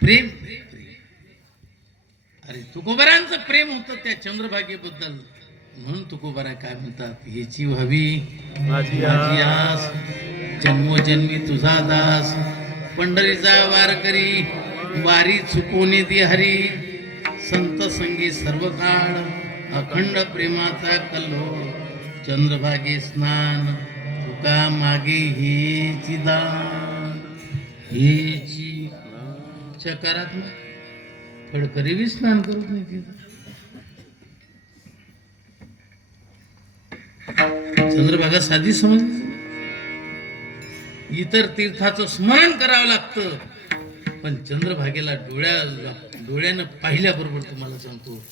प्रेम, अरे तुकोबारांचं प्रेम होतं त्या चंद्रभागेबद्दल. म्हणून तुकोबारा काय म्हणतात? ह्याची व्हावी माझी आस, जन्मोजन्मी तुझा दास. पंढरीचा वार करी, वारी चुकवणे ती हरी. संत संगी सर्व काळ, अखंड प्रेमाचा कल्लोळ. चंद्रभागे स्नान, तुका मागे हेची दान. हेची सकारात्मक फडकरी बी स्नान करत नाही तिथं. चंद्रभागा साधी समजली. इतर तीर्थाचं स्मरण करावं लागतं, पण चंद्रभागेला डोळ्यानं पाहिल्याबरोबर तुम्हाला सांगतो,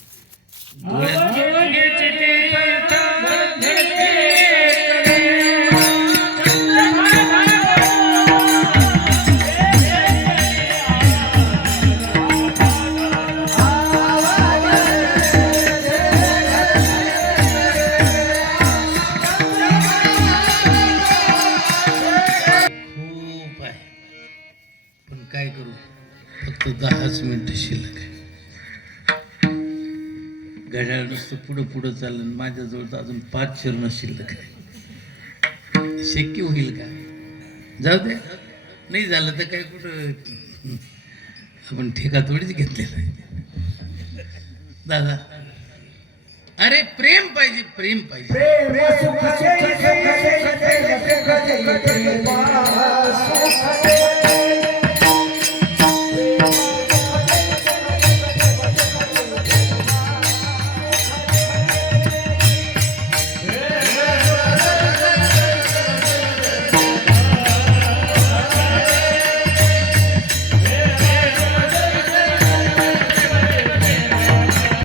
खूप आहे. पण काय करू, फक्त 10च मिनिटं शिल्लक आहे. घड्याळ नुसतं पुढं पुढं चाललं, माझ्याजवळ तर अजून 5 चरण शिल्लक आहे. शक्य होईल का? जाऊ द्या, नाही झालं तर काय, कुठं आपण ठेका थोडीच घेतलेला आहे. दादा, अरे प्रेम पाहिजे, प्रेम पाहिजे.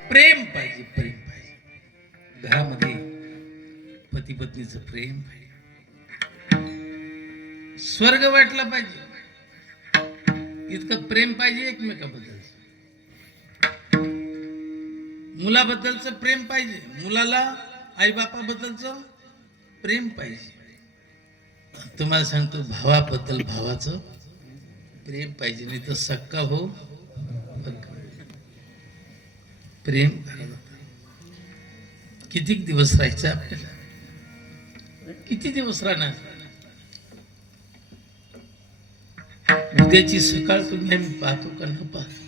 प्रेम पाहिजे, प्रेम पाहिजे. घरामध्ये पती पत्नीचं प्रेम पाहिजे. स्वर्ग वाटला पाहिजे इतकं प्रेम पाहिजे एकमेकाबद्दल. मुलाबद्दलचं प्रेम पाहिजे, मुलाला आईबापाबद्दलचं प्रेम पाहिजे. तुम्हाला सांगतो, भावाबद्दल भावाचं प्रेम पाहिजे, नाही तर सक्का हो प्रेम करायला. किती दिवस राहायचं आपल्याला? किती दिवस राहणार? उद्याची सकाळ तुम्ही आम्ही पाहतो का न पाहतो?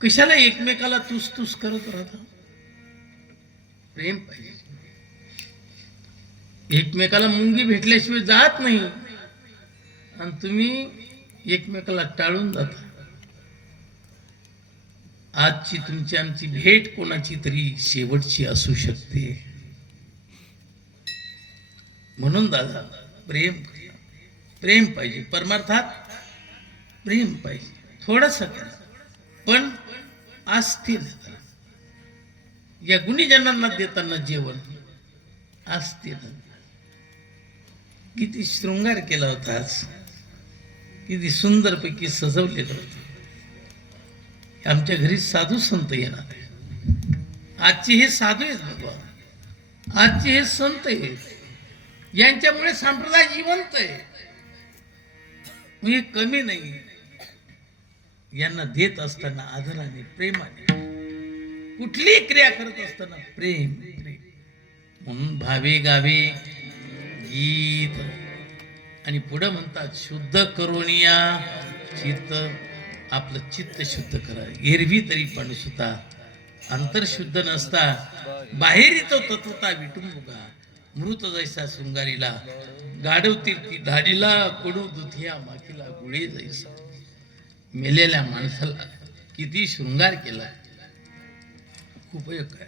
कशाला एकमेकाला तुस तुस करत राहता? प्रेम पाहिजे. एकमेकाला मुंगी भेटल्याशिवाय जात नाही, आणि तुम्ही एकमेकाला टाळून जाता. आजची तुमची आमची भेट कोणाची तरी शेवटची असू शकते. म्हणून दादा, प्रेम, प्रेम पाहिजे. परमार्थात प्रेम पाहिजे. थोडंसं करा, पण आस्थेने करा. या गुणीजनांना देताना जेवण आस्थेने. किती शृंगार केला होता आज, किती सुंदरपैकी सजवलेलं होतं. आमच्या घरी साधू संत येणार आहे. आजचे हे साधू आहेत बाबा, आजचे हे संत आहेत. यांच्यामुळे संप्रदाय जिवंत आहे. हे कमी नाही. यांना देत असताना आदराने, प्रेमाने, कुठली क्रिया करत असताना प्रेम, प्रेम. म्हणून भावे गावे गीत आणि पुढं म्हणतात शुद्ध करुनिया चित्त, आपलं चित्त शुद्ध करा. एरवी तरी पण सुद्धा अंतर शुद्ध नसता बाहेर तो तत्वता विटुंबुका मृत जैसा शृंगारीला गाडवतील ती धाडीला कडू दुधिया माकीला गुळे जैसा. मेलेल्या माणसाला किती शृंगार केला उपयोग काय.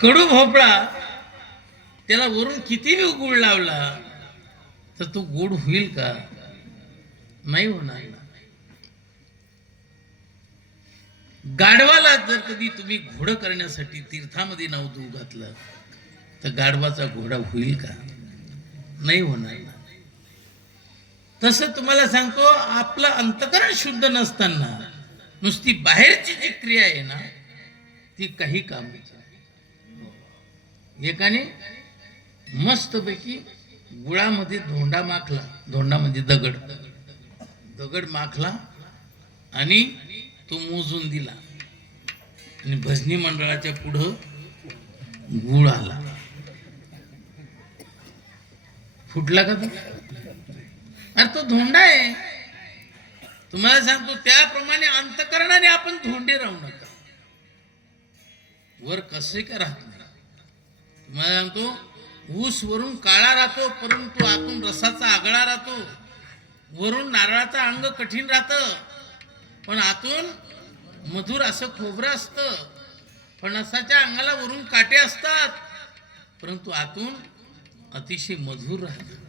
कडू भोपळा त्याला वरून किती बी गुळ लावला तर तो गोड होईल का? नाही होणार ना. गाढवाला जर कधी तुम्ही घोडं करण्यासाठी तीर्थामध्ये नाव दूध घातलं तर गाढवाचा घोडा होईल का? नाही होणार ना. तसं तुम्हाला सांगतो, आपलं अंतकरण शुद्ध नसताना नुसती बाहेरची जी क्रिया आहे ना ती काही कामाची नाही. एकाने मस्तपैकी गुळामध्ये धोंडा माखला, धोंडामध्ये दगड माखला आणि तो मोजून दिला आणि भजनी मंडळाच्या पुढं गुळ आला. फुटला का तो? अरे तो धोंडा आहे. तुम्हाला सांगतो त्याप्रमाणे अंतकरणाने आपण धोंडे राहू नका. वर कसे का राहत नाही. तुम्हाला सांगतो ऊस वरून काळा राहतो परंतु आतून रसाचा आगळा राहतो. वरून नारळाचं अंग कठीण राहतं पण आतून मधुर असं खोबरं असतं. फणसाच्या अंगाला वरून काटे असतात परंतु आतून अतिशय मधुर राहतं.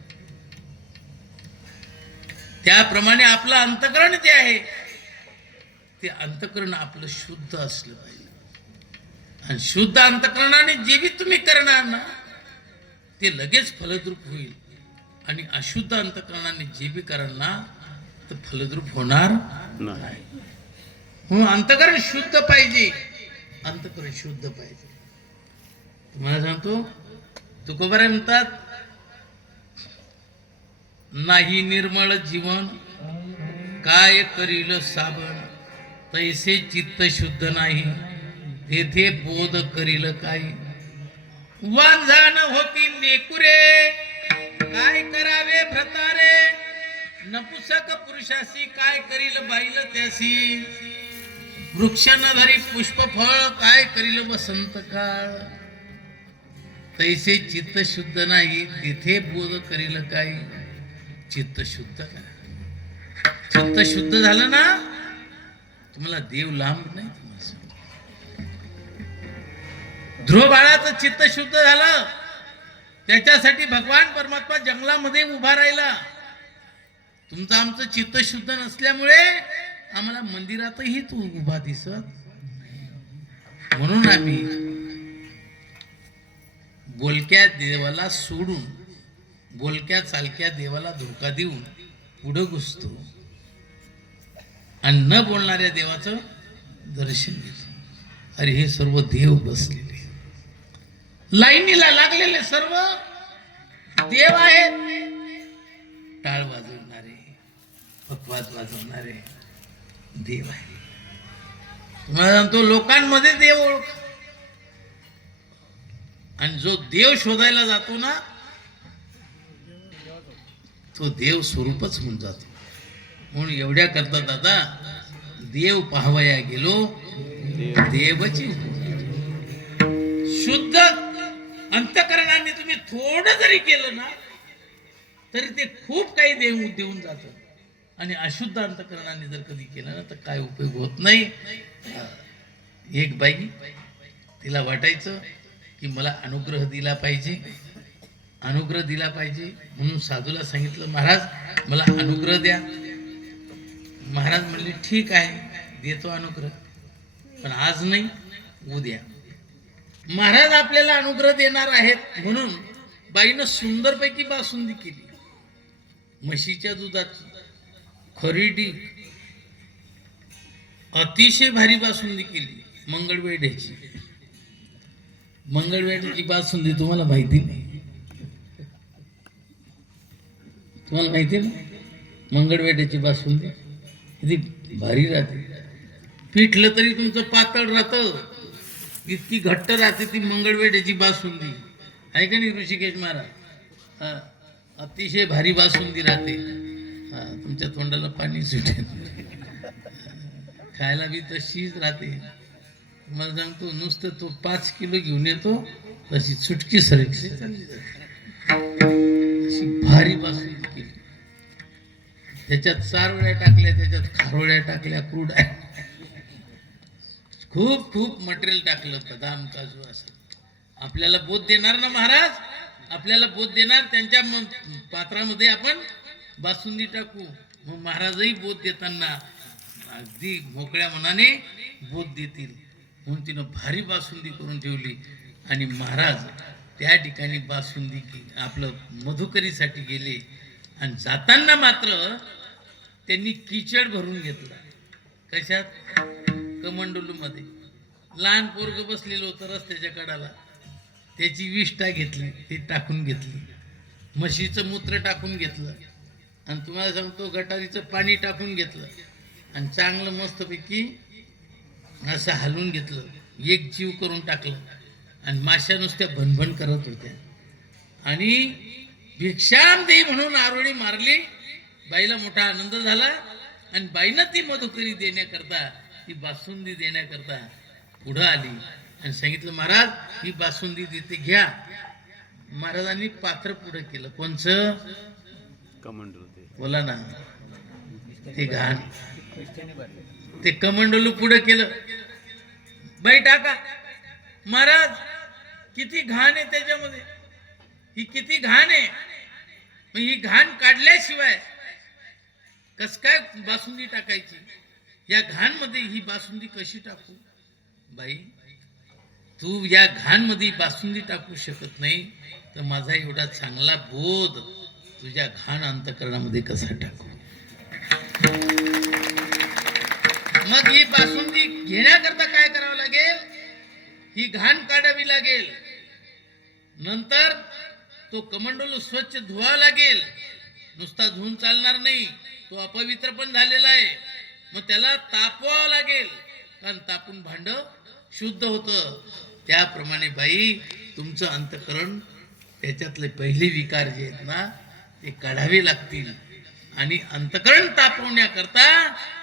त्याप्रमाणे आपलं अंतकरण जे आहे ते अंतकरण आपलं शुद्ध असलं पाहिजे. आणि शुद्ध अंतकरणाने जे बी तुम्ही करणार ना ते लगेच फलद्रूप होईल. आणि अशुद्ध अंतकरणाने जे बी कराल ना तर फलद्रूप होणार नाही. म्हणून अंतकरण शुद्ध पाहिजे. अंतकरण शुद्ध पाहिजे. तुम्हाला सांगतो तुकोबाराय म्हणतात, नाही निर्मळ जीवन काय करील साबण, तैसे चित्त शुद्ध नाही तेथे बोध करील काही. वांझान होतील लेकुरे काय करावे भ्रतारे, नपुसक पुरुषासी काय करील बाईल त्यासी. वृक्ष न धरी पुष्प फळ काय करील वसंत काळ, तैसे चित्त शुद्ध नाही तेथे बोध करील काही. चित्त शुद्ध करा. चित्त शुद्ध झालं ना तुम्हाला देव लांब नाही. ध्रुव बाळाचं चित्त शुद्ध झालं त्याच्यासाठी भगवान परमात्मा जंगलामध्ये उभा राहिला. तुमचं आमचं चित्त शुद्ध नसल्यामुळे आम्हाला मंदिरातही तो उभा दिसत नाही. म्हणून आम्ही बोलक्या देवाला सोडून बोलक्या चालक्या देवाला धोका देऊन पुढं घुसतो आणि न बोलणाऱ्या देवाचं दर्शन घेतो. अरे हे सर्व देव बसलेले लाईनीला लागलेले सर्व देव आहेत. टाळ वाजवणारे पकवाज वाजवणारे देव आहे. तुम्हाला सांगतो लोकांमध्ये देव ओळख. आणि जो देव शोधायला जातो ना तो देव स्वरूपच होऊन जातो. म्हणून एवढ्या करता दादा देव पाहावया गेलो देवची. शुद्ध अंतकरणाने तुम्ही थोडं जरी केलं ना तरी ते खूप काही देऊन जातं. आणि अशुद्ध अंतकरणाने जर कधी केलं ना तर काय उपयोग होत नाही. एक बाई तिला वाटायचं की मला अनुग्रह दिला पाहिजे, अनुग्रह दिला पाहिजे. म्हणून साधूला सांगितलं महाराज मला अनुग्रह द्या. महाराज म्हणले ठीक आहे देतो अनुग्रह पण आज नाही उद्या. महाराज आपल्याला अनुग्रह देणार आहेत म्हणून बाईनं सुंदरपैकी बासुंदी केली. म्हशीच्या दुधाची खरीडी अतिशय भारी बासुंदी केली. मंगळवेढ्याची मंगळवेढ्याची बासुंदी तुम्हाला माहिती नाही. तुम्हाला माहिती ना मंगळवेढ्याची बासुंदी किती भारी राहते. पिठलं तरी तुमचं पातळ राहतं, इतकी घट्ट राहते ती मंगळवेढ्याची बासुंदी. आहे का नाही ऋषिकेश महाराज? हा, अतिशय भारी बासुंदी राहते. हा, तुमच्या तोंडाला पाणी सुटेल. खायला बी तशीच राहते. मला सांगतो नुसतं तो 5 किलो घेऊन येतो तशी चुटकी सरकशी चालली जाते. अशी भारी बासुंदी केली. त्याच्यात चारोळ्या टाकल्या, त्याच्यात खारोळ्या टाकल्या, क्रूड खूप खूप मटेरियल टाकलं, बदाम काजू असं. आपल्याला बोध देणार ना महाराज, आपल्याला बोध देणार. त्यांच्या पात्रामध्ये आपण बासुंदी टाकू. मग महाराजही बोध देताना अगदी मोकळ्या मनाने बोध देतील. म्हणून तिनं भारी बासुंदी करून ठेवली. आणि महाराज त्या ठिकाणी बासुंदी आपलं मधुकरीसाठी गेले. आणि जाताना मात्र त्यांनी किचड भरून घेतला. कशात? कमंडलू मध्ये. लहान पोरग बसलेलं होतं रस्त्याच्या कडाला, त्याची विष्ठा घेतली, ती टाकून घेतली. म्हशीचं मूत्र टाकून घेतलं. आणि तुम्हाला सांगतो गटारीचं पाणी टाकून घेतलं. आणि चांगलं मस्तपैकी असं हलवून घेतलं, एक जीव करून टाकलं. आणि माश्या नुसत्या भनभन करत होत्या. आणि भिक्षाम देई म्हणून आरोळी मारली. बाईला मोठा आनंद झाला. आणि बाईनं ती मधुकरी देण्याकरता, ती बासुंदी देण्याकरता पुढं आली आणि सांगितलं, महाराज ही बासुंदी देते, घ्या. महाराजांनी पात्र पुढं केलं. कोणचं? कमंडलू ते बोला ना, ते घाण, ते कमंडलू पुढं केलं. बाई टाका. महाराज किती घाण आहे त्याच्यामध्ये, ही किती घाण आहे. मग ही घाण काढल्याशिवाय कस काय बासुंदी टाकायची? या घाण मध्ये ही बासुंदी कशी टाकू? बाई तू या घाण मध्ये बासुंदी टाकू शकत नाही, तर माझा एवढा चांगला बोध तुझ्या घाण अंतःकरणामध्ये कसा टाकू? मग ही बासुंदी घेण्याकरता काय करावं लागेल? ही घाण काढावी लागेल. नंतर तो कमंडलू स्वच्छ धुवावा लागेल. नुसता धुवून चालणार नाही, तो अपवित्र पण झालेला आहे. मग त्याला तापवावं लागेल, कारण तापून भांड शुद्ध होतं. त्याप्रमाणे बाई तुमचं अंतःकरण, त्याच्यातले पहिले विकार जे आहेत ना ते काढावे लागतील. आणि अंतःकरण तापवण्याकरता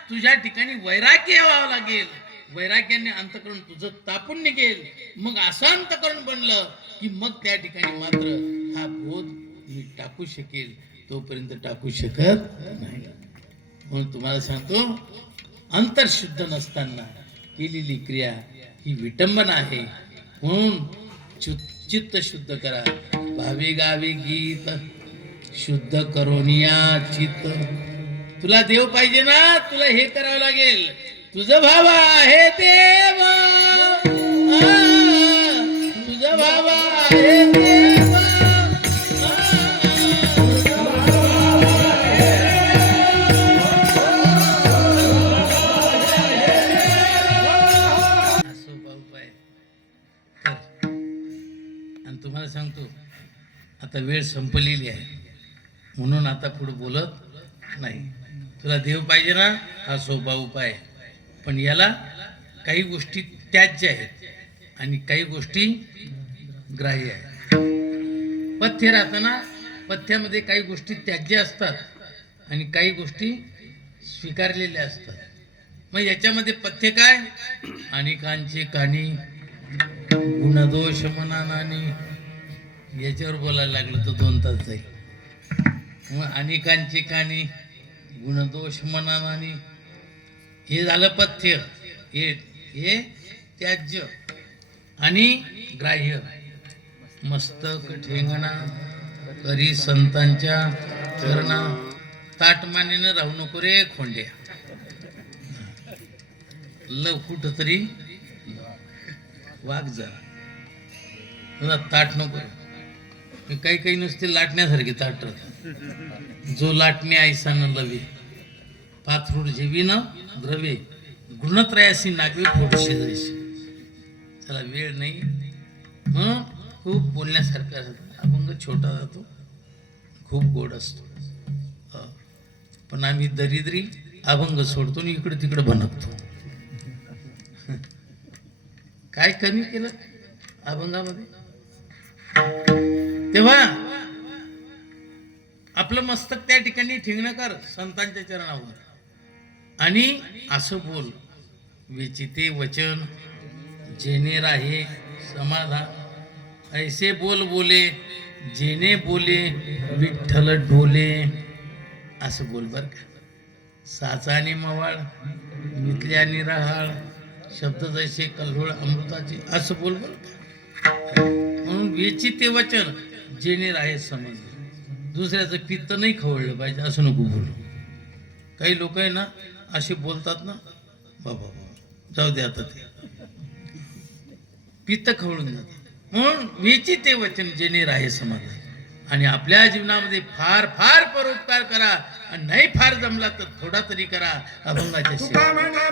तुझ्या ठिकाणी वैराग्य व्हावं लागेल. वैराग्याने अंतःकरण तुझं तापून निघेल. मग असं अंतःकरण बनलं की मग त्या ठिकाणी मात्र हा बोध मी टाकू शकेल. तोपर्यंत टाकू शकत नाही. म्हणून तुम्हाला सांगतो, अंतर्शुद्ध नसताना केलेली क्रिया ही विटंबना आहे. म्हणून चित्त शुद्ध करा. भावे गावे गीत शुद्ध करोनिया चित्त. तुला देव पाहिजे ना, तुला हे करावं लागेल. तुझं भाव आहे देव, तुझं भाव आहे देव. आणि तुम्हाला सांगतो आता वेळ संपलेली आहे, म्हणून आता पुढे बोलत नाही. तुला देव पाहिजे ना, हा सोपा उपाय. पण याला काही गोष्टी त्याज्य आहेत आणि काही गोष्टी ग्राह्य आहेत. पथ्य राहताना पथ्यामध्ये काही गोष्टी त्याज्य असतात आणि काही गोष्टी स्वीकारलेल्या असतात. मग याच्यामध्ये पथ्य काय? अनेकांचे कानी गुणदोष मनानानी. याच्यावर बोलायला लागलं तर 2 तास जाईल. मग अनेकांचे कानी गुणदोष मनानानी, हे झालं पथ्य. हे त्याज्य. आणि ग्राह्य, मस्तक ठेंगणा करी संतांच्या चरणा. ताटमानेनं राहू नको रे खोंड्या. लव कुठ तरी वाघ जा, तुला ताट नको. काही काही नुसते लाटण्यासारखे ताट राहतात. जो लाटणे ऐसानं लवे पाथरूड जेवी न द्रवे गुणत्रयासी नागवे फोडशे जैसे. चला वेळ नाही, म्हणून खूप बोलण्यासारखं असतं. अभंग छोटा जातो, खूप गोड असतो. पण आम्ही दरिद्री अभंग सोडतो आणि इकडे तिकडे भनकतो. काय कमी केलं अभंगामध्ये? तेव्हा आपलं मस्तक त्या ठिकाणी ठेवणं कर संतांच्या चरणावर आणि असं बोल विचिते वचन जेने राहे समाधान ऐसे बोल बोले जेने बोले विठ्ठल डोले असं बोल बर का साचा आणि मवाळ मिथल्या आणि रहाळ शब्द जैसे कल्होळ अमृताची असं बोल बर का म्हणून विचिते वचन जेने राहे समजले दुसऱ्याचं पित्त नाही खवळलं पाहिजे असं नको बोलू काही लोक आहे ना असे बोलतात ना बाबा जाऊ दे आता ते पित्त खवळून जातात म्हणून विचिते वचन जेने राहे समाधान आणि आपल्या जीवनामध्ये फार फार परोपकार करा आणि नाही फार जमला तर थोडा तरी करा अभंगाच्या तुका सेवा म्हणे